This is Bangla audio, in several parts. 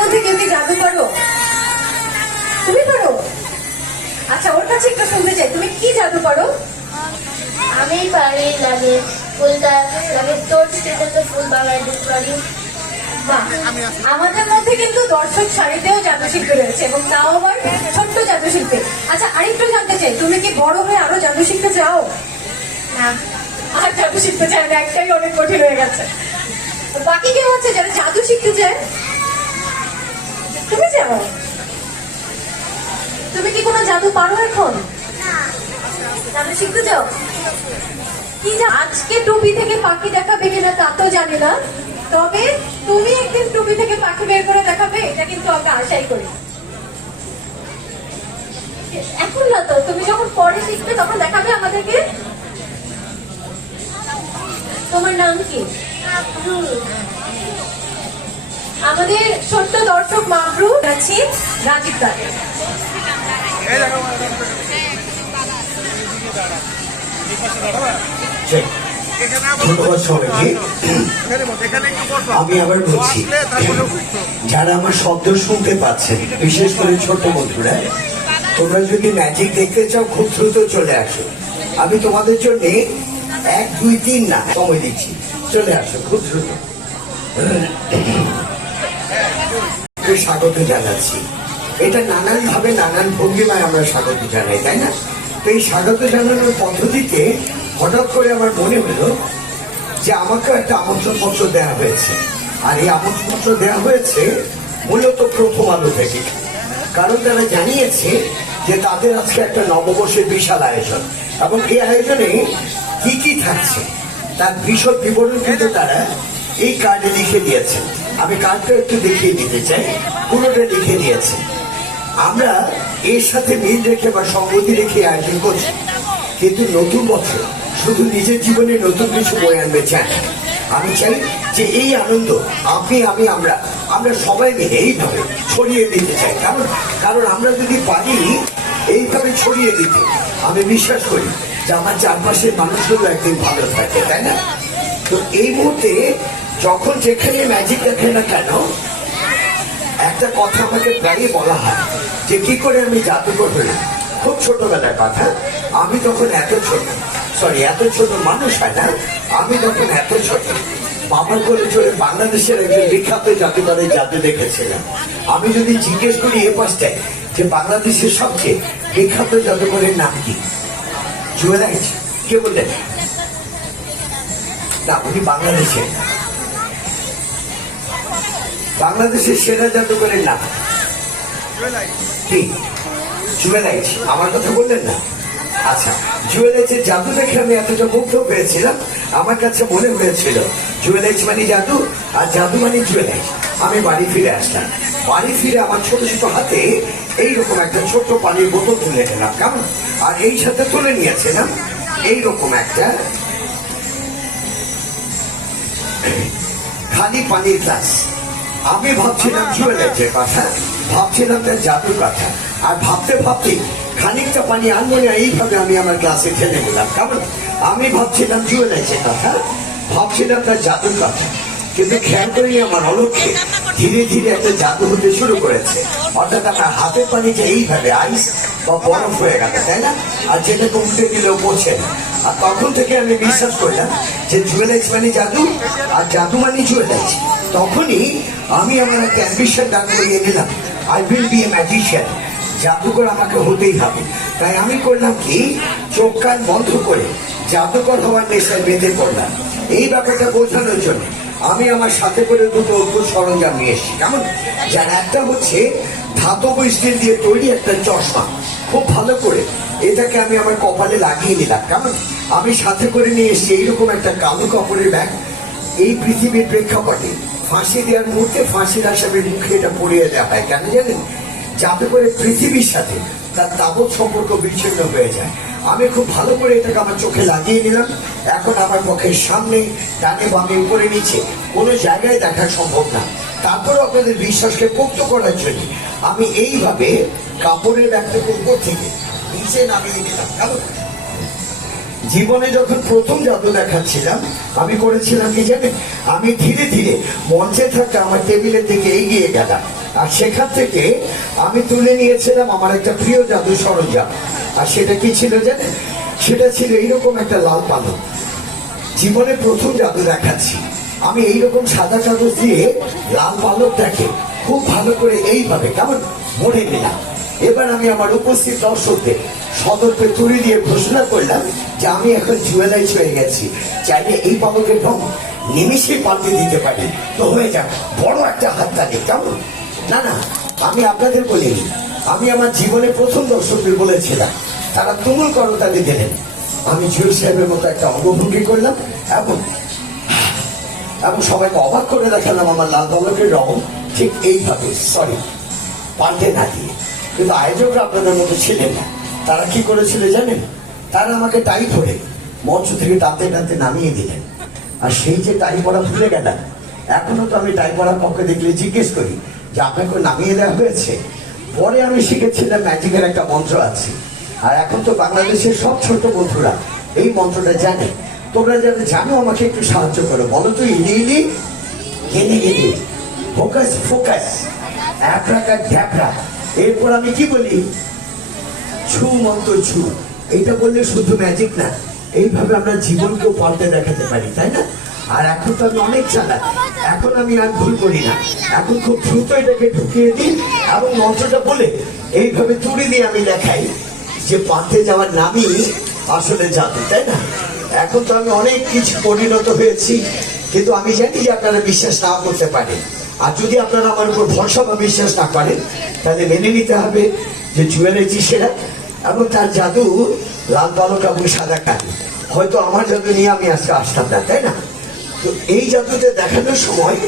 মধ্যে কেউ কি জাদু করো? তুমি পারো? আচ্ছা, ওর কাছে একটু শুনতে চাই, তুমি কি জাদু করো? আমি পারি লাগে ফুলটা লাগে তোর স্টেটাসে ফুল বানাই দিতে পারি। বাহ, আমাদের মধ্যে কিন্তু দর্শক সারিতেও জাদু শিল্পী রয়েছে এবং তাও আবার ছোট্ট জাদু শিল্পী। আচ্ছা, আরেকটু জানতে চাই, তুমি কি বড় হয়ে আরো জাদু শিখতে চাও? না, আর জাদু শিখতে চায় না, একটাই অনেক কঠিন হয়ে গেছে। বাকি কেউ আছে যারা জাদু শিখতে চায়? তুমি চাও? তুমি কি কোনো জাদু পারো এখন? জাদু শিখতে চাও? কি আজকে টুপি থেকে পাখি দেখাবে কিনা তা তো জানি না, তবে তুমি একদিন টুপি থেকে পাখি বের করে দেখাবে, এটা কিন্তু আমরা আশাই করি। এখন না তো, তুমি যখন পরে শিখবে তখন দেখাবে আমাদেরকে। তোমার নাম কি? আমাদের ছোট্ট দর্শক মাবরু আছি রাজীব দাকে। ধন্যবাদ সবাইকে। আমি আবার বলছি, যারা আমার শব্দ শুনতে পাচ্ছেন, বিশেষ করে ছোট বন্ধুরা, তোমরা যদি ম্যাজিক দেখতে চাও খুব দ্রুত চলে আসো। আমি তোমাদের জন্য 1 2 3 না সময় দিচ্ছি, চলে আসো খুব দ্রুত। স্বাগত জানাচ্ছি। এটা নানান ভাবে নানান ভঙ্গিমায় আমরা স্বাগত জানাই, তাই না? তো এই স্বাগত জানানোর পদ্ধতিতে হঠাৎ করে আমার মনে হলো যে আমাকেও একটা আমন্ত্রণ পত্র দেওয়া হয়েছে। আর এই আমন্ত্রণ পত্র দেওয়া হয়েছে মূলত প্রথম আলো থেকে, কারণ তারা জানিয়েছে যে তাদের আজকে একটা নববর্ষের বিশাল আয়োজন এবং এই আয়োজনে কি কি থাকছে তার বিশদ বিবরণ কিন্তু তারা এই কার্ডে লিখে দিয়েছে। আমি কার্ডটা একটু দেখিয়ে দিতে চাই, পুরোটা লিখে দিয়েছে। আমরা এর সাথে মিল রেখে বা সঙ্গতি রেখে আয়োজন করছি, কিন্তু নতুন বছর শুধু নিজের জীবনে নতুন কিছু বয়ে আনবে চাই। আমি চাই যে এই আনন্দ আপনি আমি আমরা সবাই মিলে এইভাবে ছড়িয়ে দিতে চাই। কারণ আমরা যদি পারি এইভাবে ছড়িয়ে দিতে, আমি বিশ্বাস করি যে আমার চারপাশের মানুষগুলো একদিন ভালো থাকে, তাই না? তো এই মুহূর্তে যখন যেখানে ম্যাজিক দেখে না কেন, একটা কথা আমাকে প্রায়ই বলা হয় যে কি করে আমি জাদুকর হলাম। খুব ছোটবেলার কথা, আমি তখন এত ছোট মানুষ হয় না, আমি তখন এত ছোট বাবার কোলে চড়ে বাংলাদেশের একজন বিখ্যাত জাদুকরের জাদু দেখেছিলাম। আমি যদি জিজ্ঞেস করি এ পাশটায় যে বাংলাদেশের সবচেয়ে বিখ্যাত জাদুকরের নাম কি, জুয়েলাইট, কে বললেন? না, উনি বাংলাদেশের সেরা জাদুকরের নাম কি? জুয়েলাইট। আমার কথা বললেন না? আচ্ছা, জুয়েলাইটের জাদু দেখে আমি এতটা মুগ্ধ হয়েছিলাম, আমার কাছে মনে হয়েছিল জুয়েলাইট মানে জাদু আর জাদু মানে জুয়েলাইট। আমি বাড়ি ফিরে আসলাম। বাড়ি ফিরে আমার ছোট ছোট হাতে এইরকম একটা ছোট্ট পানির বোতল তুলে নিলাম, কেমন? আর এই সাথে তুলে নিয়েছিলাম এইরকম একটা খালি পানির গ্লাস। আমি ভাবছিলাম জুয়েলাইটের কথা, ভাবছিলাম তার জাদুর কথা, আর ভাবতে ভাবতে খানিকটা পানি আনবো না এইভাবে আমি আমার গ্লাসে ঢেলে নিলাম, কেমন? আমি ভাবছিলাম জুয়েলাইটের কথা, ভাবছিলাম তার জাদুর কথা, কিন্তু খেয়াল করিনি আমার অলক্ষ্যে ধীরে ধীরে একটা জাদু হতে শুরু করেছে। অর্থাৎ আমার হাতের পানিটা এইভাবে আইস বা বরফ হয়ে গেল, তাই না? আর যেটা উল্টে দিলেও পড়ছে না। আর তখন থেকে আমি বিশ্বাস করলাম যে জুয়েলাইট মানে জাদু আর জাদু মানে জুয়েলাইট। তখনই আমি আমার একটা অ্যাম্বিশন দান করিয়ে নিলাম, I will B A magician. জাদুকর আমাকে হতেই হবে। তাই আমি করলাম কি, চোখ কান বন্ধ করে জাদুকর হওয়ার নেশায় বেঁধে পড়লাম। এই ব্যাপারটা বোঝানোর জন্য আমি আমার সাথে করে দুটো অদ্ভুত সরঞ্জাম নিয়ে এসেছি, কেমন? যার একটা হচ্ছে ধাতব স্টিল দিয়ে তৈরি একটা চশমা, খুব ভালো করে এটাকে আমি আমার কপালে লাগিয়ে নিলাম, কেমন? আমি সাথে করে নিয়ে এসেছি এইরকম একটা কালো কাপড়ের ব্যাগ। এই পৃথিবীর প্রেক্ষাপটে ফাঁসি দেওয়ার মুহূর্তে ফাঁসির আসামির মুখে এটা পরিয়ে দেওয়া হয়, কেন জানেন? যাতে করে পৃথিবীর সাথে তার তাবৎ সম্পর্ক বিচ্ছিন্ন হয়ে যায়। আমি খুব ভালো করে এটাকে আমার চোখে লাগিয়ে নিলাম। এখন আমার পক্ষের সামনে, ডানে বামে, উপরে নিচে কোনো জায়গায় দেখা সম্ভব না। তারপরে আপনাদের বিশ্বাসকে পোক্ত করার জন্য আমি এইভাবে কাপড়ের ব্যাগটাকে উপর থেকে নিচে নামিয়ে নিলাম, কেমন? জীবনে যখন প্রথম জাদু দেখাচ্ছিলাম আমি করেছিলাম কি জানেন? আমি ধীরে ধীরে মঞ্চে থাকা আমার টেবিলের দিকে এগিয়ে গেলাম আর সেখান থেকে আমি তুলে নিয়েছিলাম আমার একটা প্রিয় জাদু সরঞ্জাম। আর সেটা কি ছিল জানেন? সেটা ছিল এইরকম একটা লাল পালক। জীবনে প্রথম জাদু দেখাচ্ছি। আমি এইরকম সাদা কাগজ দিয়ে লাল পালকটাকে খুব ভালো করে এইভাবে কেমন মনে নিলাম। এবার আমি আমার উপস্থিত দর্শকদের সদর্পে তুলে দিয়ে ঘোষণা করলাম যে আমি এখন জুয়েলাইজ হয়ে গেছি। চাইলে এই পালকের রং নিমিশে পাল্টে দিতে পারি। তো হয়ে যাক বড় একটা হাততালি, কেমন? না না, আমি আপনাদের বলিনি, আমি আমার জীবনে প্রথম দর্শকদের বলেছিলাম। তারা তুমুল করতালি দিলেন। আমি জুয়েল সাহেবের মতো একটা অঙ্গভঙ্গি করলাম এবং সবাইকে অবাক করে দেখালাম আমার লাল পালকের রং ঠিক এইভাবে, সরি, পাল্টে না দিয়ে। কিন্তু আয়োজকরা আপনাদের মতো ছিলেন না। তারা কি করেছিল জানেন? তারা আমাকে টাই পরে মঞ্চ থেকে টানতে টানতে নামিয়ে দিলেন। আর সেই যে টাই পরা ভুলে গেলাম, এখনো তো আমি টাই পরার পক্ষে দেখলে জিজ্ঞেস করি যে আপনাকে নামিয়ে দেওয়া হয়েছে। পরে আমি শিখেছিলাম ম্যাজিকের একটা মন্ত্র আছে। আর এখন তো বাংলাদেশের সব ছোট বন্ধুরা এই মন্ত্রটা জানে। তোমরা যারা জানো আমাকে একটু সাহায্য করো, বলো তো। ইলি ইলি গেলি গেলি, ফোকাস ফোকাস, অ্যাপ্রাকা ঢ্যাপরা। এরপর আমি কি বলি? ছু মন্ত্র ছু। এটা বললে শুধু ম্যাজিক না, এইভাবে আমরা জীবনকেও পাল্টে দেখাতে পারি, তাই না? আর এখন তো আমি অনেক চালাক, এখন আমি আর ভুল করি না। এখন খুব দ্রুত এটাকে ঢুকিয়ে দিই এবং মন্ত্রটা বলে এইভাবে তুলে দিয়ে আমি দেখাই যে পাল্টে যাওয়ার নামই আসলে জাদু, তাই না? এখন তো আমি অনেক কিছু পরিণত হয়েছি, কিন্তু আমি জানি যে আপনারা বিশ্বাস নাও করতে পারেন। আর যদি আপনারা আমার উপর ভরসা বা বিশ্বাস না করেন, তাহলে মেনে নিতে হবে যে জুয়েলারি সেরা এবং তার জাদু লাল পালক এবং সাদা কালি। হয়তো আমার জাদু নিয়ে আমি আজকে আসতাম না, তাই না? তো এই জাদুতে দেখানোর সময়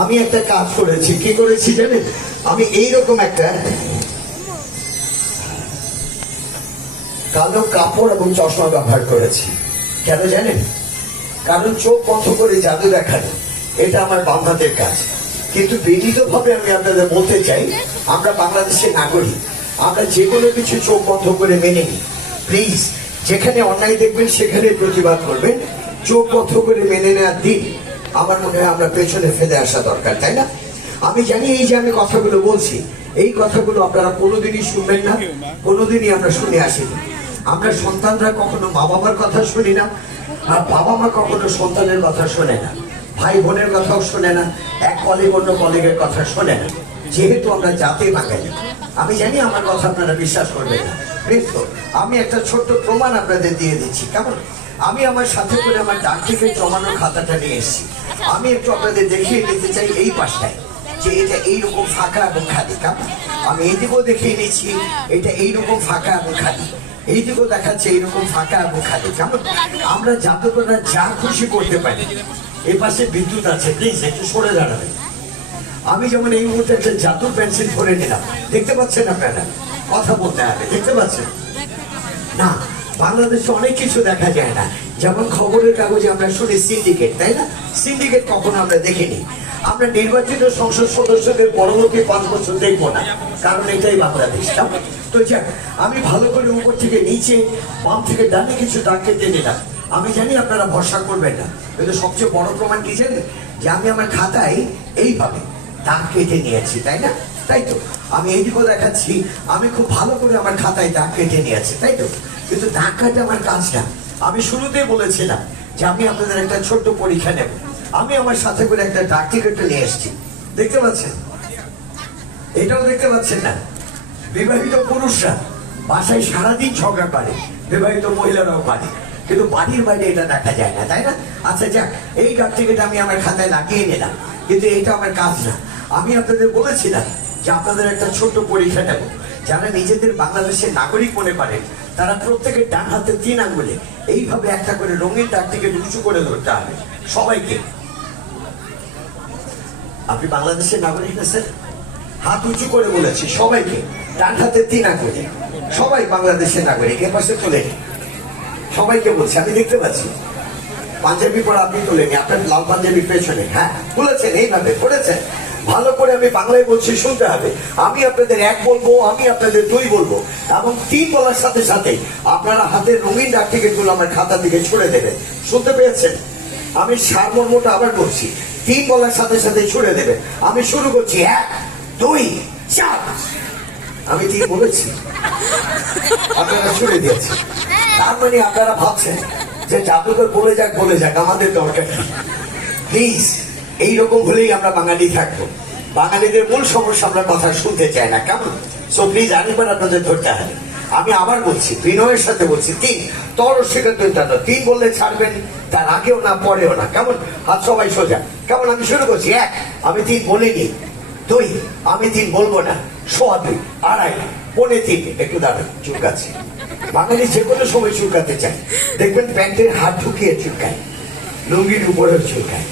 আমি একটা কাজ করেছি। কি করেছি জানেন? আমি এইরকম একটা কালো কাপড় এবং চশমা ব্যবহার করেছি। কেন জানেন? কারণ চোখ বন্ধ করে জাদু দেখানো এটা আমার বাম হাতের কাজ। কিন্তু বিনীতভাবে আমি আপনাদের বলতে চাই, আমরা বাংলাদেশের নাগরিক, আমরা যে কোনো কিছু চোখ বন্ধ করে মেনে নিই। প্লিজ, যেখানে অন্যায় দেখবেন সেখানে প্রতিবাদ করবেন। চোখ বন্ধ করে মেনে নেওয়ার দিন আমার মনে হয় আমরা পেছনে ফেলে আসা দরকার, তাই না? আমি জানি এই যে আমি কথাগুলো বলছি, এই কথাগুলো আপনারা কোনোদিনই শুনবেন না, কোনোদিনই আমরা শুনে আসিনি। আমরা সন্তানরা কখনো মা বাবার কথা শুনি না, আর বাবা মা কখনো সন্তানের কথা শোনে না, ভাই বোনের কথাও শোনে না, এক কলিগ অন্য কলিগের কথা শোনে না। যেহেতু আমরা জাতি বাঙালি, আমি জানি আমার কথা আপনারা বিশ্বাস করবেন না। বেশ, তো আমি একটা ছোট্ট প্রমাণ আপনাদের দিয়ে দিচ্ছি, কেমন? আমি আমার সাথে করে আমার ডাক টিকিট জমানোর খাতাটা নিয়ে এসেছি। আমি একটু আপনাদের দেখিয়ে দিতে চাই এই পাশটায় যে এটা এইরকম ফাঁকা এবং খালি, কেমন? আমি এইদিকেও দেখিয়ে নিচ্ছি এটা এইরকম ফাঁকা এবং খালি, এইদিকেও দেখাচ্ছে এইরকম ফাঁকা এবং খালি, কেমন? আমরা জাদুকররা যা খুশি করতে পারি। এই পাশে বিদ্যুৎ আছে, প্লিজ একটু সরে দাঁড়াবেন। আমি যেমন এই মুহূর্তে একটা জাদুর পেন্সিল ধরে নিলাম, দেখতে পাচ্ছেন আপনারা? কথা বলতে হবে, দেখতে পাচ্ছেন না? বাংলাদেশে অনেক কিছু দেখা যায় না, যেমন খবরের কাগজে আমরা শুনি সিন্ডিকেট, তাই না? সিন্ডিকেট কখনো আমরা দেখিনি। আমরা নির্বাচিত সংসদ সদস্যদের পরবর্তী 5 বছর দেখবো না, কারণ এটাই বাংলাদেশ। তো যাক, আমি ভালো করে উপর থেকে নিচে, বাম থেকে ডানে কিছু দাগ কেটে নিলাম। আমি জানি আপনারা ভরসা করবেন না, কিন্তু সবচেয়ে বড় প্রমাণ কি জানেন? যে আমি আমার খাতায় এইভাবে দাগ কেটে নিয়েছি, তাই না? তাই তো আমি এইদিকেও দেখাচ্ছি, আমি খুব ভালো করে আমার খাতায় দাগ কেটে নিয়েছি, তাই তো? কিন্তু দাগ কাটা আমার কাজ না। আমি শুরুতেই বলেছিলাম যে আমি আপনাদের একটা ছোট্ট পরীক্ষা নেব। আমি আমার সাথে করে একটা ডাক টিকিট নিয়ে এসেছি, দেখতে পাচ্ছেন? এটাও দেখতে পাচ্ছেন না? বিবাহিত পুরুষরা বাসায় সারাদিন ঝগড়া করে, বিবাহিত মহিলারাও পারে, কিন্তু বাড়ির বাইরে এটা দেখা যায় না, তাই না? আচ্ছা যাক, এই ডাক টিকিট আমি আমার খাতায় লাগিয়ে নিলাম, কিন্তু এটা আমার কাজ না। আমি আপনাদের বলেছিলাম যে আপনাদের একটা ছোট্ট পরীক্ষা নেব। যারা নিজেদের বাংলাদেশের নাগরিক মনে করেন, তারা প্রত্যেকের ডান হাতে 3 আঙ্গুলে এইভাবে একটা করে রঙিন ডাক টিকিট উঁচু করে ধরতে হবে সবাইকে। আপনি বাংলাদেশের নাগরিক না স্যার? হাত উঁচু করে বলেছি সবাইকে, ডান হাতে 3 আঙ্গুলে, সবাই বাংলাদেশের নাগরিক। এর পাশে তোলে সবাইকে বলছি, আমি দেখতে পাচ্ছি। পাঞ্জাবি পরে আপনি তোলেনি, আপনার লাল পাঞ্জাবির পেছনে, হ্যাঁ বলেছেন, এইভাবে করেছেন। ভালো করে আমি বাংলায় বলছি, শুনতে হবে। আমি আপনাদের 1 বলবো, আমি আপনাদের 2 বলবো, এবং 3 বলার সাথে সাথে আপনারা হাতের রঙিন ডাক টিকিটগুলো আমার খাতা থেকে ছুড়ে দেবেন। শুনতে পেয়েছেন? আমি সারমর্মটা আবার বলছি, তিন বলার সাথে সাথে ছুড়ে দেবেন। আমি শুরু করছি, 1 2 4। আমি তিন বলেছি, আপনারা ছুড়ে দিয়েছেন। তার মানে আপনারা ভাবছেন যে জাদুকর বলে যাক আমাদের দরকার। প্লিজ, এইরকম হলেই আমরা বাঙালি থাকবো। বাঙালিদের মূল সমস্যা, আমরা কথা শুনতে চাই না, কেমন? সো প্লিজ আরেকবার আপনাদের ধরতে হবে। আমি আবার বলছি, বিনয়ের সাথে বলছি, 3 তর শিকার 3 বললে ছাড়বেন, তার আগেও না পরেও না, কেমন? হাত সবাই সোজা, কেমন? আমি শুরু করছি, 1 আমি 3 বলিনি, 2 আমি 3 বলবো না, 2.25 2.5 3 একটু দাঁড়ান, চুলকাচ্ছে। বাঙালি যে কোনো সময় চুলকাতে চায়, দেখবেন প্যান্টের হাত ঢুকিয়ে চুলকায়, লুঙ্গির উপরেও চুলকায়।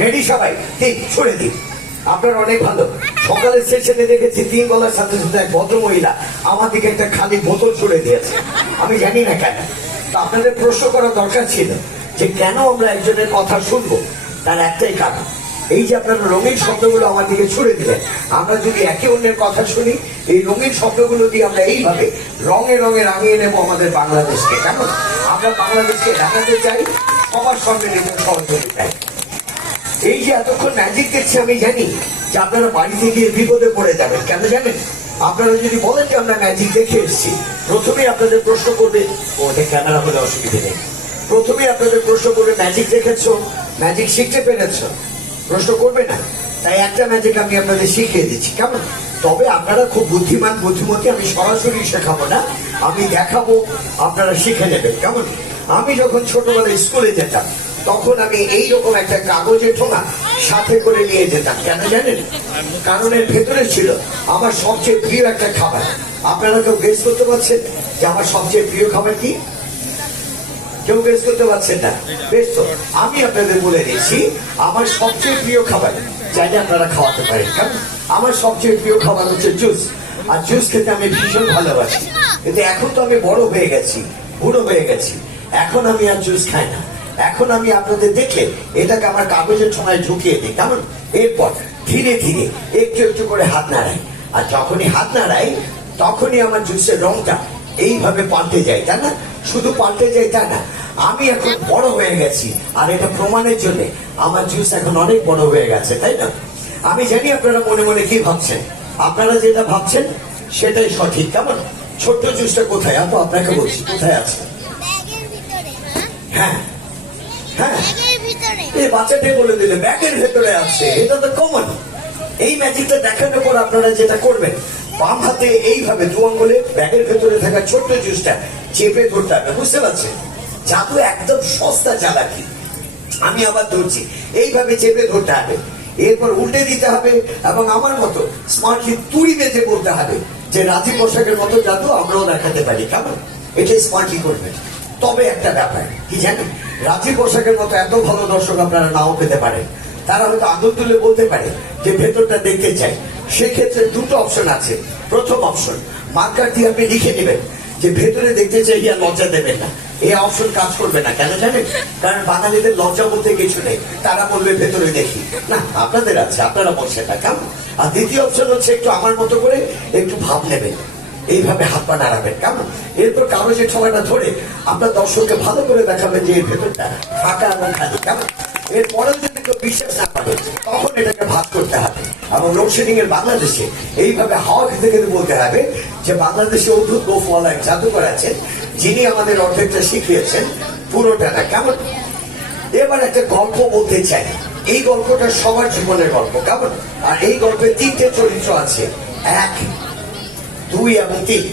রেডি সবাই? 3 ছুড়ে দিন। আপনার অনেক ভালো, সকালের সেশনে দেখেছি 3 বলার সাথে সাথে এক ভদ্র মহিলা আমার দিকে একটা খালি বোতল ছুড়ে দিয়েছে। আমি জানি না কেন। তো আপনাদের প্রশ্ন করা দরকার ছিল যে কেন আমরা একজনের কথা শুনবো। তার একটাই কারণ, এই যে আপনারা রঙিন শব্দগুলো আমার দিকে ছুড়ে দিলেন, আমরা যদি একে অন্যের কথা শুনি, এই রঙিন শব্দগুলো দিয়ে আমরা এইভাবে রঙে রঙে রাঙিয়ে নেবো আমাদের বাংলাদেশকে। কেমন? আমরা বাংলাদেশকে রাঙাতে চাই, সবার সঙ্গে নিজের সহযোগিতা চাই। এই যে এতক্ষণ ম্যাজিক দেখছি, আমি জানি যে আপনারা বাড়িতে গিয়ে বিপদে পড়ে যাবেন। কেন জানেন? আপনারা যদি বলেন যে আমরা ম্যাজিক দেখে এসেছি, প্রথমেই আপনাদের প্রশ্ন করবে, ওটা ক্যামেরা হলে অসুবিধে নেই, প্রথমেই আপনাদের প্রশ্ন করবে ম্যাজিক দেখেছো, ম্যাজিক শিখতে পেরেছো? প্রশ্ন করবে না? তাই একটা ম্যাজিক আমি আপনাদের শিখিয়ে দিচ্ছি, কেমন? তবে আপনারা খুব বুদ্ধিমান বুদ্ধিমতী, আমি সরাসরি শেখাবো না, আমি দেখাবো, আপনারা শিখে নেবেন, কেমন? আমি যখন ছোটবেলায় স্কুলে যেতাম, তখন আমি এইরকম একটা কাগজের ঠোঙা সাথে করে নিয়ে যেতাম। কেন জানেন? কারণ এর ভেতরে ছিল আমার সবচেয়ে প্রিয় একটা খাবার। আপনারা কেউ গেস করতে পারছেন যে আমার সবচেয়ে প্রিয় খাবার কি? কেউ গেস করতে পারছেন না? বেশ, তো আমি আপনাদের বলে দিচ্ছি আমার সবচেয়ে প্রিয় খাবার, চাইলে আপনারা খাওয়াতে পারেন। কারণ আমার সবচেয়ে প্রিয় খাবার হচ্ছে জুস। আর জুস খেতে আমি ভীষণ ভালোবাসি, কিন্তু এখন তো আমি বড় হয়ে গেছি, বুড়ো হয়ে গেছি, এখন আমি আর জুস খাই না। এখন আমি আপনাদের দেখে এটাকে আমার কাগজের ঠোঙায় ঢুকিয়ে দিই, কেমন? এরপর ধীরে ধীরে একটু একটু করে হাত নাড়াই, আর যখনই হাত নাড়াই তখনই আমার জুসের রংটা এইভাবে পাল্টে যায়, তাই না? শুধু পাল্টে যায় তা না, আমি এখন বড় হয়ে গেছি, আর এটা প্রমাণের জন্য আমার জুস এখন অনেক বড় হয়ে গেছে, তাই না? আমি জানি আপনারা মনে মনে কি ভাবছেন, আপনারা যেটা ভাবছেন সেটাই সঠিক, কেমন? ছোট্ট জুসটা কোথায়? আপু আপনাকে বলছি, কোথায় আছে? হ্যাঁ হ্যাঁ, এই বাচ্চাটাই বলে দিলে ব্যাগের ভেতরে আছে, এটা তো কমন। এই ম্যাজিকটা দেখানোর পর আপনারা যেটা করবেন, বাম হাতে এইভাবে 2 আঙ্গুলে ব্যাগের ভেতরে থাকা ছোট্ট জুসটা চেপে ধরতে হবে, বুঝতে পারছেন? জাদু একদম সস্তা চালাকি। আমি আবার ধরছি, এইভাবে চেপে ধরতে হবে, এরপর উল্টে দিতে হবে, এবং আমার মতো স্মার্টলি তুড়ি বেঁধে বলতে হবে যে রাজি পোশাকের মতো জাদু আমরাও দেখাতে পারি, কেমন? এটাই স্মার্টলি করবেন। তবে একটা ব্যাপার কি জানেন, রাজি পোশাকের মতো এত ভালো দর্শক আপনারা নাও পেতে পারেন। তারা হয়তো আদর তুলে বলতে পারে যে ভেতরটা দেখতে চাই। সেক্ষেত্রে 2টো অপশন আছে। প্রথম অপশন, মার্কার দিয়ে আপনি লিখে নেবেন যে ভেতরে দেখতে চাই, আর লজ্জা দেবেন না। এই অপশন কাজ করবে না, কেন জানেন? কারণ বাঙালিদের লজ্জা বলতে কিছু নেই, তারা বলবে ভেতরে দেখি না। আপনাদের আছে, আপনারা বলছেন না, কেমন? আর দ্বিতীয় অপশন হচ্ছে একটু আমার মতো করে একটু ভাব নেবেন, এইভাবে হাত পা নাড়াবেন, কেমন? এরপর কাগজের ঠোঙাটা ধরে আপনার দর্শককে ভালো করে দেখাবেন যে এর ভেতরটা ফাঁকা এবং খালি, কেমন? এরপরেও যদি কেউ বিশ্বাস না করে, তখন এটাকে ভাগ করতে হবে। এবং লোডশেডিং এর বাংলাদেশে এইভাবে হাওয়া খেতে খেতে বলতে হবে যে বাংলাদেশে অদ্ভুত গোফওয়ালা এক জাদুকর আছেন, যিনি আমাদের অর্ধেকটা শিখিয়েছেন, পুরোটা না, কেমন? এবার একটা গল্প বলতে চাই। এই গল্পটা সবার জীবনের গল্প, কেমন? আর এই গল্পে 3টে চরিত্র আছে, 1 2 এবং 3।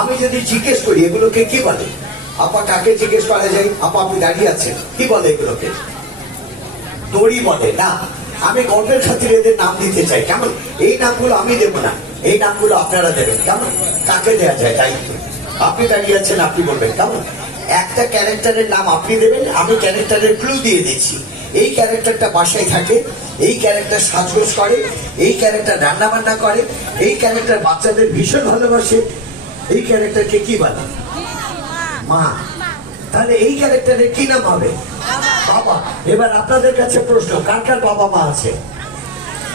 আমি যদি জিজ্ঞেস করি এগুলোকে কি বলে, আপা কাকে জিজ্ঞেস করা যায়? আপা আপনি দাঁড়িয়ে আছেন, কি বলে এগুলোকে? দড়ি বলে না। আমি গল্পের খাতিরে এদের নাম দিতে চাই, কেমন? এই নামগুলো আমি দেব না, এই নামগুলো আপনারা দেবেন, কেমন? কাকে দেওয়া যায় দায়িত্ব? আপনি দাঁড়িয়ে আছেন, আপনি বলবেন, কেমন? একটা ক্যারেক্টারের নাম আপনি দেবেন, আমি ক্যারেক্টারের ক্লু দিয়ে দিচ্ছি। এই ক্যারেক্টারটা বাসায় থাকে, এই ক্যারেক্টার সাজগোজ করে, এই ক্যারেক্টার রান্না বান্না করে, এই ক্যারেক্টার বাচ্চাদের ভীষণ ভালোবাসে। এই ক্যারেক্টারকে কি বলে? মা। তাহলে এই ক্যারেক্টারের কি নাম হবে? বাবা। এবার আপনাদের কাছে প্রশ্ন, কার কার বাবা মা আছে?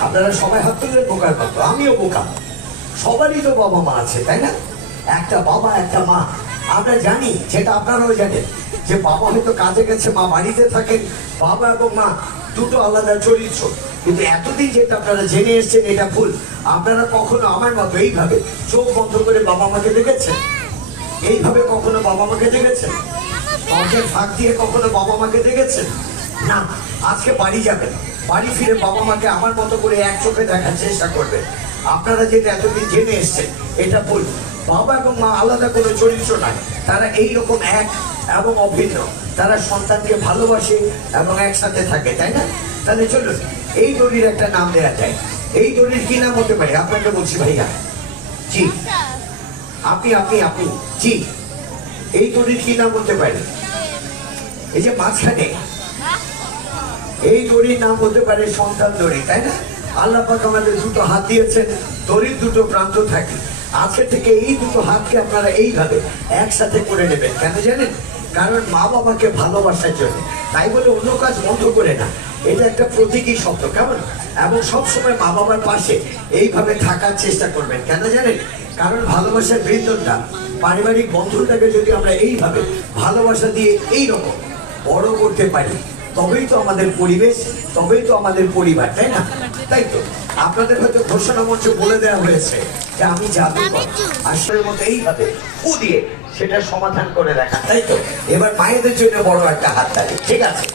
আপনারা সবাই হাত তুলে বোকার মতো, আমিও বোকা, সবারই তো বাবা মা আছে, তাই না? একটা বাবা একটা মা। আমরা জানি, যেটা আপনারাও জানেন, যে বাবা হয়তো কাজে গেছে, মা বাড়িতে থাকেন। বাবা এবং মা দুটো আলাদা চরিত্র। কিন্তু এতদিন যেটা আপনারা জেনে এসেছেন এটা ভুল। আপনারা কখনো আমার মতো এইভাবে চোখ বন্ধ করে বাবা মাকে দেখেছেন? এইভাবে কখনো বাবা মাকে দেখেছেন? পকেট ফাঁক দিয়ে কখনো বাবা মাকে দেখেছেন? না। আজকে বাড়ি যাবেন, বাড়ি ফিরে বাবা মাকে আমার মতো করে এক চোখে দেখার চেষ্টা করবেন। আপনারা যেটা এতদিন জেনে এসেছেন এটা ভুল। বাবা এবং মা আলাদা কোনো চরিত্র নয়, তারা এইরকম এক এবং অভিন্ন। তারা সন্তানকে ভালোবাসে এবং একসাথে থাকে, তাই না? তাহলে চলুন এই দড়ির একটা নাম দেওয়া যায়। এই দড়ির কি নাম হতে পারে? আপনাকে বলছি ভাইয়া। জি, আপনি আপনি আপনি জি, এই দড়ির কি নাম হতে পারে? এই যে মাঝখানে এই দড়ির নাম হতে পারে সন্তান দড়ি, তাই না? আল্লাহ পাক আমাদের দুটো হাত দিয়েছেন, দড়ির দুটো প্রান্ত থাকে। আজকে থেকে এই দুটো হাতকে আপনারা এইভাবে একসাথে করে নেবেন। কেন জানেন? কারণ মা বাবাকে ভালোবাসার জন্য। তাই বলে অন্য কাজ বন্ধ করে না, এটা একটা প্রতীকী শব্দ, কেমন? এবং সবসময় মা বাবার পাশে এইভাবে থাকার চেষ্টা করবেন। কেন জানেন? কারণ ভালোবাসার বৃন্দনটা, পারিবারিক বন্ধনটাকে যদি আমরা এইভাবে ভালোবাসা দিয়ে এইরকম বড় করতে পারি, তবেই তো আমাদের পরিবেশ, তবেই তো আমাদের পরিবার, তাই না? তাই তো আপনাদের হয়তো ঘোষণা মঞ্চে বলে দেওয়া হয়েছে যে আমি জাদুকর, আসলের মতো এইভাবে ফু দিয়ে সেটা সমাধান করে দেখা, তাই তো? এবার মায়েদের জন্য বড় একটা হাততালি, ঠিক আছে?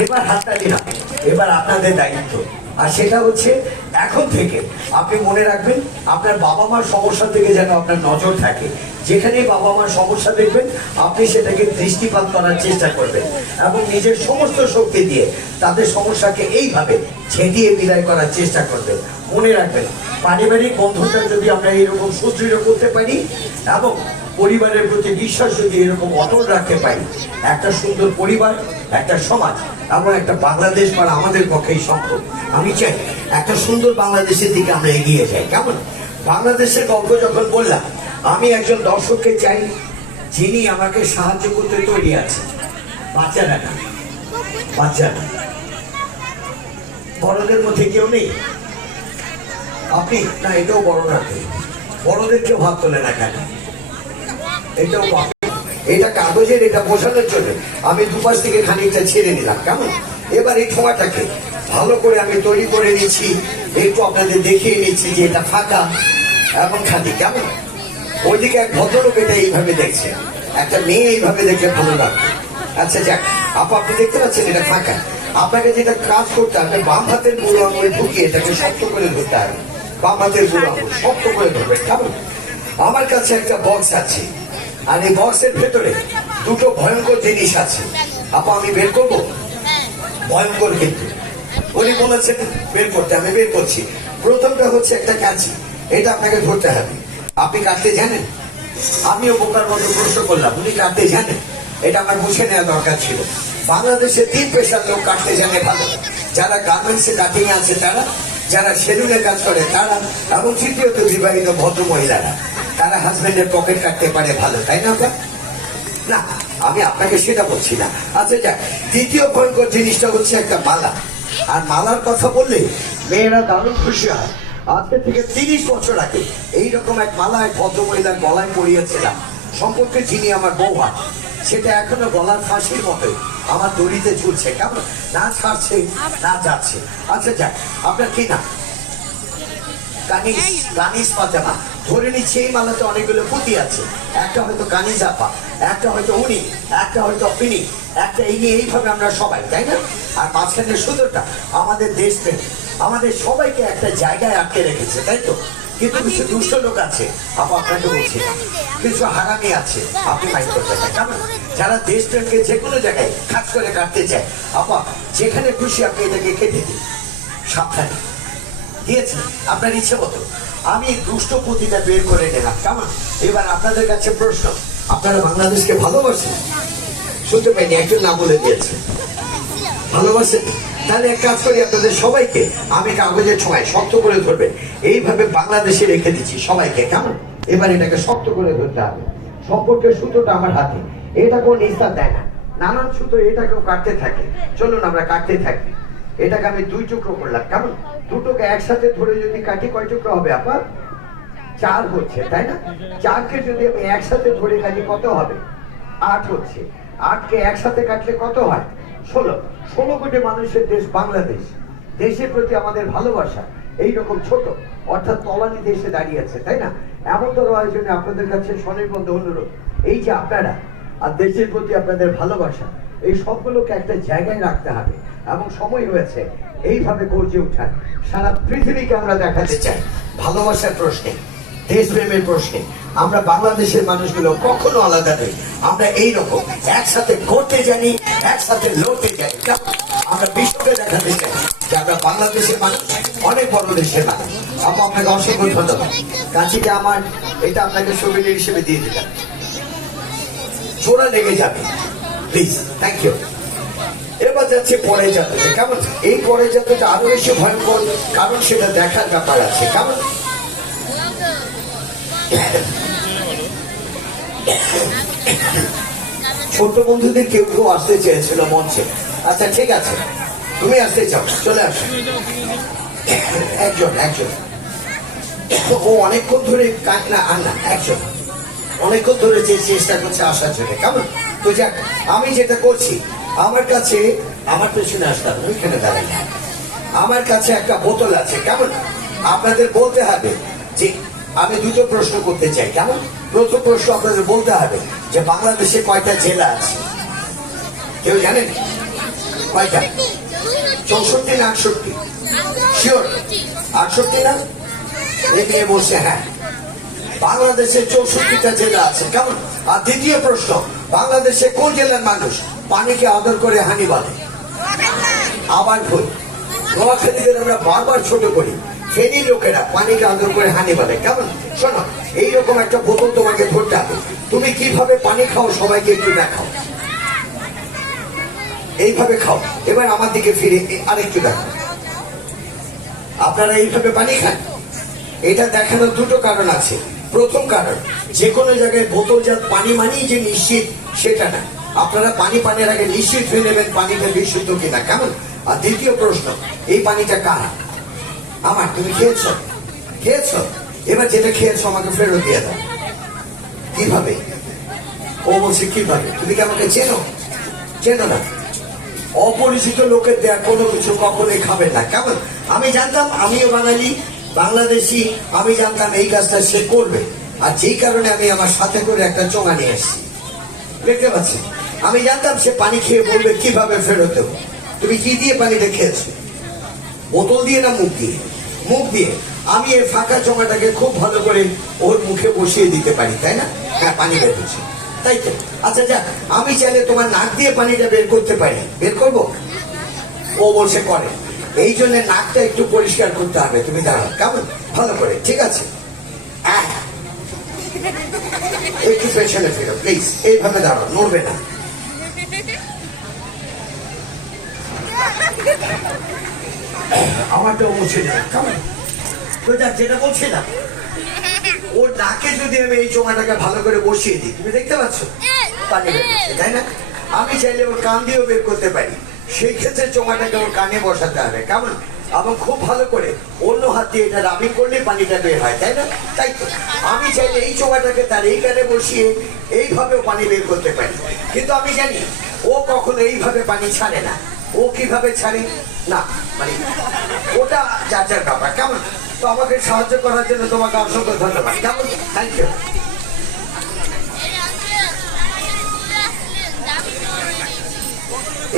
এবার হাততালি না, এবার আপনাদের দায়িত্ব। আর সেটা হচ্ছে এখন থেকে আপনি মনে রাখবেন আপনার বাবা মার সমস্যা থেকে যেন আপনার নজর থাকে। যেখানে বাবা মার সমস্যা দেখবেন আপনি সেটাকে দৃষ্টিপাত করার চেষ্টা করবেন এবং নিজের সমস্ত শক্তি দিয়ে তাদের সমস্যাকে এইভাবে ছেটিয়ে বিদায় করার চেষ্টা করবেন। মনে রাখবেন পারিবারিক বন্ধনটা যদি আমরা এরকম সুদৃঢ় করতে পারি এবং পরিবারের প্রতি বিশ্বাস যদি এরকম অটল রাখতে পারি, একটা সুন্দর পরিবার, একটা সমাজ এবং একটা বাংলাদেশ করা আমাদের পক্ষেই সম্ভব। আমি চাই একটা সুন্দর বাংলাদেশের দিকে আমরা এগিয়ে যাই, কেমন? বাংলাদেশের গল্প যখন বললাম, আমি একজন দর্শককে চাই যিনি আমাকে সাহায্য করতে তৈরি আছে। বাচ্চারা না, বাচ্চারা, বড়দের মধ্যে কেউ নেই? আপনি না, এটাও বড় না, বড়দের কেউ হাত তোলে না কেন? এটাও এটা কাগজের, এটা বোঝানোর জন্য আমি দুপাশ থেকে খানিকটা ছেড়ে নিলাম, কেমন? এবার এই ঠোঁয়াটাকে ভালো করে আমি তৈরি করে নিচ্ছি, একটু আপনাদের দেখিয়ে নিচ্ছি যে এটা ফাঁকা এবং খালি, কেমন? ওইদিকে এক ভদ্রলোক এটা এইভাবে দেখছে, একটা মেয়ে এইভাবে দেখলে ভালো লাগবে। আচ্ছা যাক, আপনি দেখতে পাচ্ছেন এটা ফাঁকা। আপনাকে যেটা কাজ করতে হবে, বাম হাতের বুড়ো আঙুলে ঢুকিয়ে এটাকে শক্ত করে ধরতে হবে। বাম হাতের বুড়ো আঙুল শক্ত করে ধরবে, কেমন? আমার কাছে একটা বক্স আছে, আর এই বক্সের ভেতরে দুটো ভয়ঙ্কর জিনিস আছে। আমি বের করবো? ভয়ঙ্কর, কিন্তু উনি বলেছেন বের করতে, আমি বের করছি। প্রথমটা হচ্ছে একটা কাঁচি, এটা আপনাকে ধরতে হবে। আপনি কাটতে জানেন? আমিও বোকার মতো প্রশ্ন করলাম, উনি কাটতে জানেন? এটা আমার বুঝে নেওয়া দরকার ছিল। বাংলাদেশে 3 পেশার লোক কাটতে জানে ভালো। যারা গার্মেন্টসে কাটিং আছে তারা, যারা সেলুনে কাজ করে তারা, এবং তৃতীয়ত বিবাহিত ভদ্র মহিলারা, তারা হাজবেন্ডের পকেট কাটতে পারে ভালো, তাই না? না, আমি আপনাকে সেটা বলছি না। আচ্ছা যাক, দ্বিতীয় ভয়ঙ্কর জিনিসটা হচ্ছে একটা মালা। আর মালার কথা বললে মেয়েরা দারুণ খুশি হয়। আজকে থেকে 30 বছর আগে এইরকম এক মালা এক ভদ্র মহিলার গলায় পরিয়েছিলাম, সম্পর্কে যিনি আমার বউ হয়। সেটা এখনো গলার ফাঁসির মতোই আমার দড়িতে ঝুলছে, কেমন? না ছাড়ছে না যাচ্ছে। আচ্ছা যাক, আপনার কি না? কানিজ, কানিজ পাজামা। ধরে নিচ্ছে এই মালাতে অনেকগুলো পুঁতি আছে। একটা হয়তো কানিজ আপা, একটা হয়তো উনি, একটা হয়তো ইনি, একটা ইনি, এইভাবে আমরা সবাই, তাই না? আর মাঝখানে সুতোটা আমাদের দেশপ্রেম আমাদের সবাইকে একটা জায়গায় আটকে রেখেছে, তাই তো? কিন্তু কিছু দুষ্ট লোক আছে, আপনাকে বলছি, কিছু হারামি আছে, আপনি মাইন্ড করতে চান, কেমন? যারা দেশপ্রেমকে যে কোনো জায়গায় খাস করে কাটতে চায়, যেখানে খুশি আপনি এটাকে কেটে দিন, সাবধানে। দিয়েছেন আপনার ইচ্ছে মতো। আমি দুষ্ট পুঁতিটা বের করে নিলাম, কেমন? এবার আপনাদের কাছে প্রশ্ন, আপনারা বাংলাদেশকে ভালোবাসেন? শুনতে পাইনি, একজন না বলে দিয়েছে ভালোবাসেন। তাহলে এক কাজ করি, আপনাদের সবাইকে আমি কাগজের ছোঁয়ায় শক্ত করে ধরবেন, এইভাবে বাংলাদেশে রেখে দিচ্ছি সবাইকে, কেমন? এবার এটাকে শক্ত করে ধরতে হবে। সম্পর্কের সুতোটা আমার হাতে, এটা কোন নিস্তার দেয় না, নানান সুতো এটাকেও কাটতে থাকে। চলুন আমরা কাটতে থাকি। এটাকে আমি 2 টুকরো করলাম, কেমন? দুটোকে একসাথে ধরে যদি কাটি কয় টুকরো হবে? 4 হচ্ছে, তাই না? 4কে যদি আমি একসাথে ধরে কাটি কত হবে? 8 হচ্ছে। 8কে একসাথে কাটলে কত হয়? ষোলো কোটি মানুষের দেশ বাংলাদেশ, দেশের প্রতি আমাদের ভালোবাসা এইরকম ছোট অর্থাৎ তলানি দেশে দাঁড়িয়ে আছে, তাই না? এমনতর আয়োজনে আপনাদের কাছে স্বনির্বন্ধ অনুরোধ, এই যে আপনারা আর দেশের প্রতি আপনাদের ভালোবাসা, এই সবগুলোকে একটা জায়গায় রাখতে হবে এবং সময় হয়েছে এইভাবে গর্জে ওঠার। সারা পৃথিবীকে আমরা দেখাতে চাই ভালোবাসার প্রশ্নে, দেশপ্রেমের প্রশ্নে আমরা বাংলাদেশের মানুষগুলো কখনো আলাদা নই। আমরা এইরকম একসাথে করতে জানি, একসাথে লড়তে জানি। আমরা বিশ্বকে দেখাতে চাই যে আমরা বাংলাদেশের মানুষ, অনেক বড় দেশের মানুষ। আপনাকে অসংখ্য ধন্যবাদ। কাছিটা আমার এটা আপনাকে সুবিধা হিসেবে দিয়ে দিলাম, জোড়া লেগে যাবে প্লিজ, থ্যাংক ইউ। এবার যাচ্ছে পরে যাত্রাতে। কেমন? এই পরে যাত্রাটা আরো বেশি ভয়ঙ্কর, কারণ সেটা দেখার ব্যাপার আছে। কেমন? ছোট বন্ধুদের কেউ কেউ আসতে চেয়েছিল মঞ্চে। আচ্ছা ঠিক আছে, তুমি আসতে চাও, চলে আসো। একজন ও অনেকক্ষণ ধরে কান্না আন্না, একজন অনেকক্ষণ ধরে যে চেষ্টা করছে আসার জন্য। কেমন? তো যাক, আমি যেটা করছি, আমার কাছে, আমার পেছনে আসলাম, ওইখানে দাঁড়াই, আমার কাছে একটা বোতল আছে। কেমন? আপনাদের বলতে হবে যে আমি দুটো প্রশ্ন করতে চাই। কেমন? প্রথম প্রশ্ন আপনাদের বলতে হবে যে বাংলাদেশে কয়টা জেলা আছে? কেউ জানেন কয়টা? 64 না 68? শিওর 68 না? এই মেয়ে বলছে হ্যাঁ, বাংলাদেশে 64টা জেলা আছে। কেমন? আর দ্বিতীয় প্রশ্ন, বাংলাদেশে কোন জেলার মানুষ পানিকে আদর করে হানি বলে? আবার ভুল। নোয়াখালীদের আমরা বারবার ছোট করি, ফেনী লোকেরা পানিকে আদর করে হানি বলে। কেমন? শোনো, এইরকম একটা বোতল তোমাকে ধরতে হবে। তুমি কিভাবে পানি খাও সবাইকে একটু দেখাও, এইভাবে খাও। এবার আমার দিকে ফিরে আরেকটু দেখো, আপনারা এইভাবে পানি খান। এটা দেখানোর দুটো কারণ আছে। প্রথম কারণ, যে কোনো জায়গায় বোতলজাত পানি মানেই যে নিশ্চিত সেটা না, আপনারা পানি পানের আগে নিশ্চিত হয়ে নেবেন পানিটা বিশুদ্ধ কিনা। কেমন? আর দ্বিতীয় প্রশ্ন, এই পানিটা কার? আমার। তুমি খেয়েছো? এবার যেটা খেয়েছো আমাকে ফেরত দিয়ে দাও। কিভাবে? ও বলছে কিভাবে? তুমি কি আমাকে চেনো না? অপরিচিত লোকের দেয়া কোনো কিছু কখনোই খাবেন না। কেমন? আমি জানতাম, আমিও বাঙালি, বাংলাদেশি, আমি জানতাম এই কাজটা সে করবে, আর যেই কারণে আমি আমার সাথে করে একটা চোঙা নিয়ে এসেছি। দেখতে পাচ্ছি, আমি জানতাম সে পানি খেয়ে বলবে কিভাবে ফেরত দেবো। তুমি কি দিয়ে পানিটা খেয়েছো? বোতল দিয়ে না মুখ দিয়ে? মুখ দিয়ে। আমি এই ফাঁকা চোঙাটাকে খুব ভালো করে ওর মুখে বসিয়ে দিতে পারি, তাই না? হ্যাঁ, পানি বের হচ্ছে, তাই তো। আচ্ছা যাক, আমি চাইলে তোমার নাক দিয়ে পানিটা বের করতে পারি, বের করবো? ও বলছে করে। এই জন্য নাকটা একটু পরিষ্কার করতে হবে। তুমি দাঁড়াও, কেমন? ভালো করে, ঠিক আছে? একটু পেছনে ফেরো প্লিজ, এইভাবে দাঁড়াও, নড়বে না। আমারটাও মুছে নেবে। কেমন? তো যাক, যেটা বলছিলাম, ওর নাকে যদি আমি এই চোঙাটাকে ভালো করে বসিয়ে দিই, তুমি দেখতে পাচ্ছ পানি বের হচ্ছে, তাই না? আমি চাইলে ওর কান দিয়েও বের করতে পারি, সেই ক্ষেত্রে চোঙাটাকে ওর কানে বসাতে হবে। কেমন? এবং খুব ভালো করে অন্য হাত দিয়ে এটা রাবিং করলে পানিটা বের হয়, তাই না? তাই তো আমি চাইলে এই চোঙাটাকে তার এই কানে বসিয়ে এইভাবেও পানি বের করতে পারি। কিন্তু আমি জানি ও কখনো এইভাবে পানি ছাড়ে না। ও কিভাবে ছাড়ে না, মানে ওটা যার যার ব্যাপার। কেমন? তো আমাকে সাহায্য করার জন্য তোমাকে অসংখ্য ধন্যবাদ। কেমন? Thank you.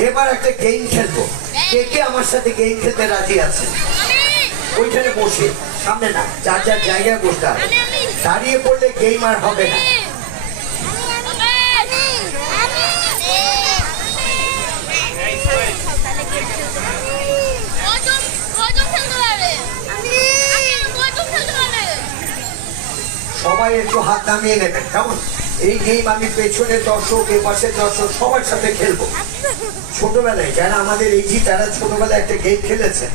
এবার একটা গেম খেলবো। কে কে আমার সাথে গেম খেলতে রাজি আছে? ওইখানে বসে, সামনে না, যার যার জায়গায় বসতে হবে। দাঁড়িয়ে পড়লে গেম আর হবে না। সবাই একটু হাত নামিয়ে নেবেন। কেমন? এই গেম আমি পেছনের দর্শক, এ পাশের দর্শক সবার সাথে খেলবো। ছোটবেলায় যারা আমাদের এই জি, তারা ছোটবেলায় একটা গেম খেলেছে,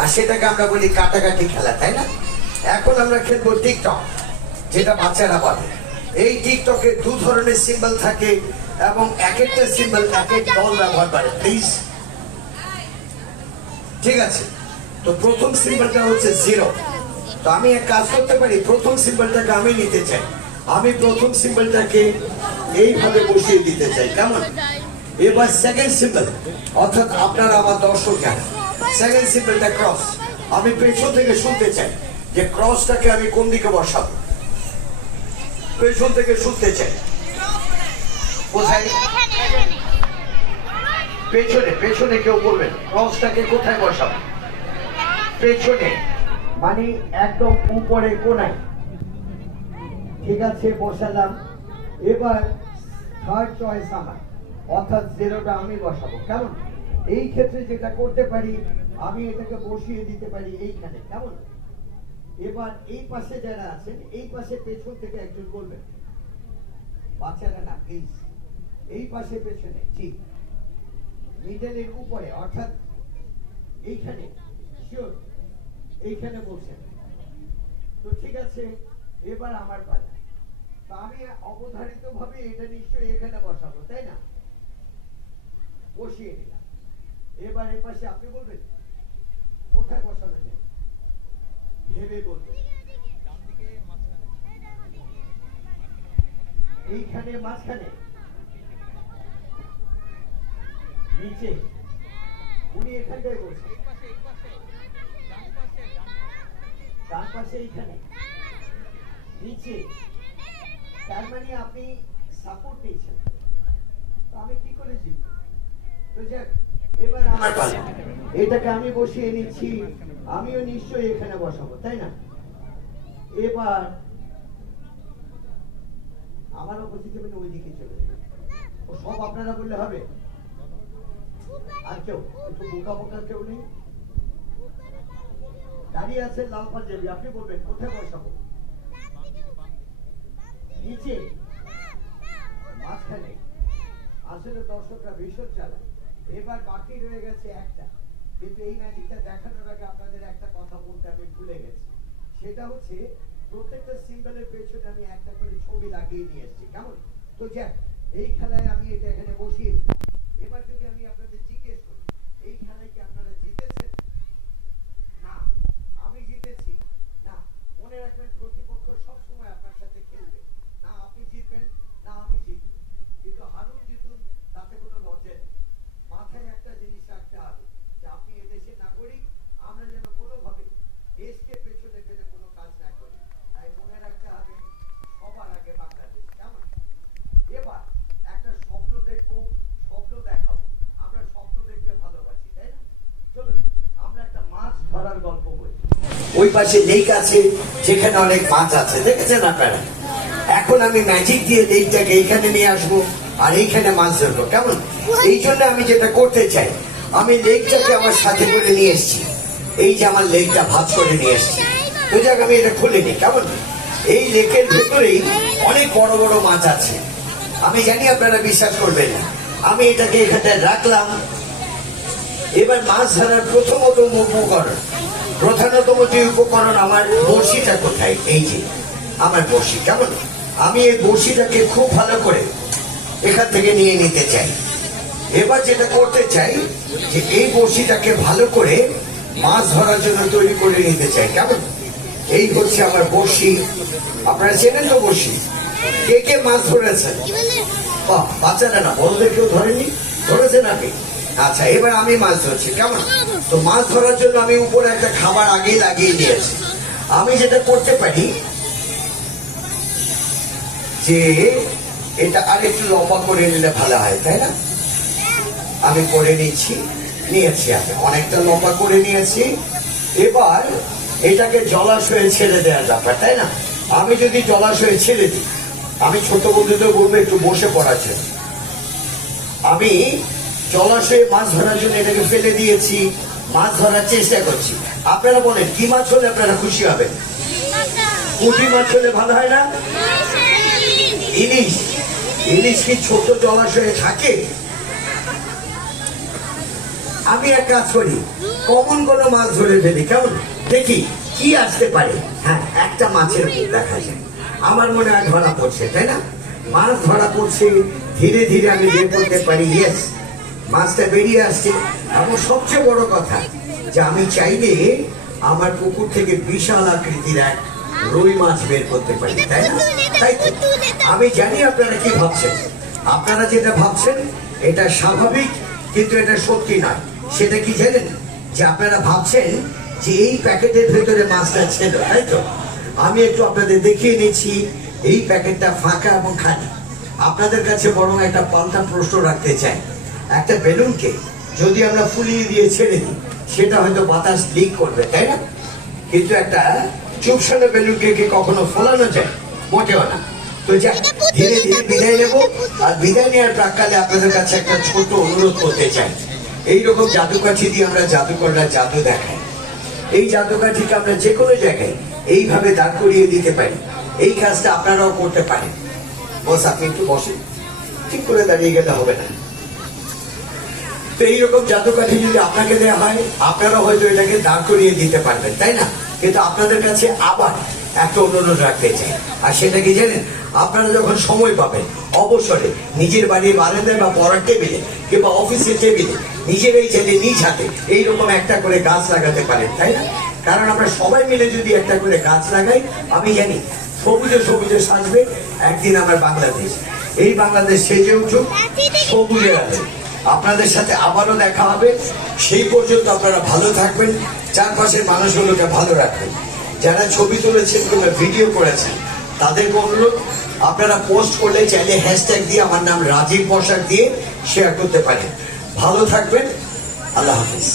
আর সেটাকে আমরা বলি কাটাকাটি খেলা, তাই না? এখন আমরা খেলবো টিকটক, যেটা বাচ্চারা বলে। এই টিকটকে দু ধরনের সিম্বল থাকে এবং এক একটা সিম্বল এক এক দল ব্যবহার করে। প্লিজ, ঠিক আছে? তো প্রথম সিম্বলটা হচ্ছে 0। তো আমি এক কাজ করতে পারি, প্রথম সিম্বলটাকে আমি নিতে চাই। আমি প্রথম সিম্বলটাকে এইভাবে বসিয়ে দিতে চাই। কেমন? এবার সেকেন্ড সিম্বল, অর্থাৎ আপনারা আমার দর্শক যারা, সেকেন্ড সিম্বলটা ক্রস। আমি পেছন থেকে শুনতে চাই যে ক্রসটাকে আমি কোন দিকে বসাবো, পেছন থেকে শুনতে চাই। কোথায়? পেছনে, পেছনে কেউ বলবেন ক্রসটাকে কোথায় বসাবো? পেছনে, মানে একদম উপরে কোনায়। ঠিক আছে, বসালাম। এবার থার্ড চয়েস আমার, অর্থাৎ জিরোটা আমি বসাবো। কেমন? এই ক্ষেত্রে যেটা করতে পারি, আমি এটাকে বসিয়ে দিতে পারি এইখানে। কেমন? এবার এই পাশে যারা আছেন, এই পাশে পেছন থেকে একজন বলবেন, বাচ্চারা না প্লিজ, এই পাশে পেছনে, ঠিক মিডলের উপরে, অর্থাৎ এইখানে, শিওর এইখানে বলছেন তো। ঠিক আছে, এবার আমার পালা। তো আমি অবধারিত ভাবে এটা নিশ্চয়ই এখানে বসাবো, তাই না? বসিয়ে দিলাম। এবার এ পাশে আপনি বলবেন কোথায় বসানো যায়, ভেবে বলবেন। এইখানে মাঝখানে, নিচে, উনি এখানটায় বলছেন, ডান পাশে এইখানে, নিচে। তার মানে আপনি সাপোর্ট নিয়েছেন। তো আমি কি করে জিতব? তো যাক, এবার আমার পালা। এটাকে আমি বসিয়ে নিচ্ছি, আমিও নিশ্চয়ই এখানে বসাবো, তাই না? এবার আমার অপোজিটে মানে ওই দিকে চলে যাবে। ও সব আপনারা বললে হবে? আর কেউ একটু বোকা বোকা কেউ নেই? দাঁড়িয়ে আছে লাল পাঞ্জাবি, আপনি বলবেন কোথায় বসাবো? নিচে, মাঝখানে। আসলে দর্শকরা ভীষণ চালায়। এবার বাকি রয়ে গেছে একটা, কিন্তু এই ম্যাজিকটা দেখানোর আগে আপনাদের একটা কথা বলতে আমি ভুলে গেছি। সেটা হচ্ছে প্রত্যেকটা সিম্বলের পেছনে আমি একটা করে ছবি লাগিয়ে নিয়ে এসেছি। কেমন? তো যাক, এই খেলায় আমি এটা এখানে বসিয়ে দিলাম। এবার যদি আমি আপনাদের জিজ্ঞেস করি, এই খেলায় কি আপনারা জিতেছেন? না, আমি জিতেছি না। মনে রাখবেন, প্রতিপক্ষ সবসময় আপনার সাথে খেলবে। না আপনি জিতবেন, না আমি জিতব, কিন্তু হারুন জিতুন তাতে কোনো লজ্জা নেই। মাথায় একটা জিনিস রাখতে হবে যে আপনি এদেশের নাগরিক, আমরা যেন কোনোভাবে দেশকে পেছনে ফেলে কোনো কাজ না করি। তাই মনে রাখতে হবে সবার আগে বাংলাদেশ। কেমন? এবার একটা স্বপ্ন দেখবো, স্বপ্ন দেখাবো। আমরা স্বপ্ন দেখতে ভালোবাসি, তাই না? চলুন আমরা একটা মাছ ধরার গল্প বলি। ওই পাশে লেক আছে, যেখানে অনেক মাছ আছে, দেখেছেন আপনারা? এখন আমি ম্যাজিক দিয়ে লেকটাকে এইখানে নিয়ে আসবো, আর এইখানে মাছ ধরবো। কেমন? এই জন্য আমি যেটা করতে চাই, আমি লেকটাকে আমার সাথে করে নিয়ে এসেছি। এই যে আমার লেকটা ভাঁজ করে নিয়ে এসেছি। তো যাক, আমি এটা খুলে নিই। কেমন? এই লেকের ভেতরেই অনেক বড় বড় মাছ আছে। আমি জানি আপনারা বিশ্বাস করবেন না। আমি এটাকে এখানটায় রাখলাম। এবার মাছ ধরার প্রথমতম উপকরণ, প্রধানতম যে উপকরণ, আমার বড়শিটা কোথায়? এই যে আমার বড়শি। কেমন? আমি এই বড়শিটাকে খুব ভালো করে এখান থেকে নিয়ে নিতে চাই। এবার যেটা করতে চাই যে এই বড়শিটাকে ভালো করে মাছ ধরার জন্য তৈরি করে নিতে চাই। কেমন? এই হচ্ছে আমার বড়শি। আপনারা চেনেন তো বড়শি? কে কে মাছ ধরেছেন? বাহ, বাচ্চারা না, বড়দের কেউ ধরেনি? ধরেছে নাকি? আচ্ছা, এবার আমি মাছ ধরছি। কেমন? তো মাছ ধরার জন্য আমি উপরে একটা খাবার আগেই লাগিয়ে দিয়েছি। আমি যেটা করতে পারি যে এটা আরেকটু লম্বা করে নিলে ভালো হয়, তাই না? আমি করে নিয়েছি আমি অনেকটা লম্বা করে নিয়েছি। এবার এটাকে জলাশয়ে ছেড়ে দেওয়ার ব্যাপার, তাই না? আমি যদি জলাশয়ে ছেড়ে দিই, আমি ছোট বন্ধুদের বলবো একটু বসে পড়ার জন্য। আমি জলাশয়ে মাছ ধরার জন্য এটাকে ফেলে দিয়েছি, মাছ ধরার চেষ্টা করছি। আপনারা বলেন কি মাছ হলে আপনারা খুশি হবেন? পুঁটি মাছ হলে ভালো হয় না? ইলিশ? ইলিশ কি ছোট জলাশয়ে থাকে? আমি এক কাজ করি, কমন কোনো মাছ ধরে ফেলি। কেমন? দেখি কি আসতে পারে। হ্যাঁ, একটা মাছের মুখ দেখা যায়, আমার মনে হয় ধরা পড়ছে, তাই না? মাছ ধরা পড়ছে, ধীরে ধীরে আমি বের করতে পারি। ইয়েস, মাছটা বেরিয়ে আসছে। এবং সবচেয়ে বড় কথা যে আমি চাইলে আমার পুকুর থেকে বিশাল আকৃতির এক রুই মাছ বের করতে পারি, তাই না? তাই তো আমি জানি আপনারা কি ভাবছেন। আপনারা যেটা ভাবছেন এটা স্বাভাবিক, কিন্তু এটা সত্যি নয়। সেটা কি জানেন? যে আপনারা ভাবছেন যে এই প্যাকেটের ভেতরে মাছটা ছিল, তাই তো? আমি একটু আপনাদের দেখিয়ে নিচ্ছি, এই প্যাকেটটা ফাঁকা এবং খালি। আপনাদের কাছে বরং একটা পাল্টা প্রশ্ন রাখতে চাই। একটা বেলুনকে যদি আমরা ফুলিয়ে দিয়ে ছেড়ে দিই, সেটা হয়তো বাতাস লিক করবে, তাই না? কিন্তু একটা চুপসানো বেলুনকে কি কখনো ফোলানো যায়? মোটেও না। তো যাই, ধীরে ধীরে বিদায় নেব। আর বিদায় নেওয়ার প্রাককালে আপনাদের কাছে একটা ছোট অনুরোধ করতে চাই। এইরকম জাদুকাঠি দিয়ে আমরা জাদুকররা জাদু দেখাই। এই জাদুকাঠিকে আমরা যে কোনো জায়গায় এইভাবে দাঁড় করিয়ে দিতে পারি। এই কাজটা আপনারাও করতে পারেন। বস, আপনি একটু বসেন, ঠিক করে দাঁড়িয়ে গেলে হবে না। তো এইরকম জাদুকাঠি যদি আপনাকে দেওয়া হয়, আপনারা হয়তো এটাকে দাঁড় করিয়ে দিতে পারবেন, তাই না? কিন্তু আপনাদের কাছে আবার একটা অনুরোধ রাখতে চাই। আর সেটা কি জানেন? আপনারা যখন সময় পাবেন, অবসরে নিজের বাড়ির বারান্দায় বা পড়ার টেবিলে কিংবা অফিসের টেবিলে নিজেরাই চাইলে নিজ হাতে এইরকম একটা করে গাছ লাগাতে পারেন, তাই না? কারণ আমরা সবাই মিলে যদি একটা করে গাছ লাগাই, আমি জানি সবুজে সবুজে সাজবে একদিন আমার বাংলাদেশ। এই বাংলাদেশ সেজে উঠুক সবুজে আছে। আপনাদের সাথে আবারও দেখা হবে। সেই পর্যন্ত আপনারা ভালো থাকবেন, চারপাশের মানুষগুলোকে ভালো রাখবেন। যারা ছবি তুলেছেন কিংবা ভিডিও করেছেন, তাদেরকে অনুরোধ, আপনারা পোস্ট করলে চাইলে হ্যাশট্যাগ দিয়ে আমার নাম রাজীব পোশাক দিয়ে শেয়ার করতে পারেন। ভালো থাকবেন। আল্লাহ হাফিজ।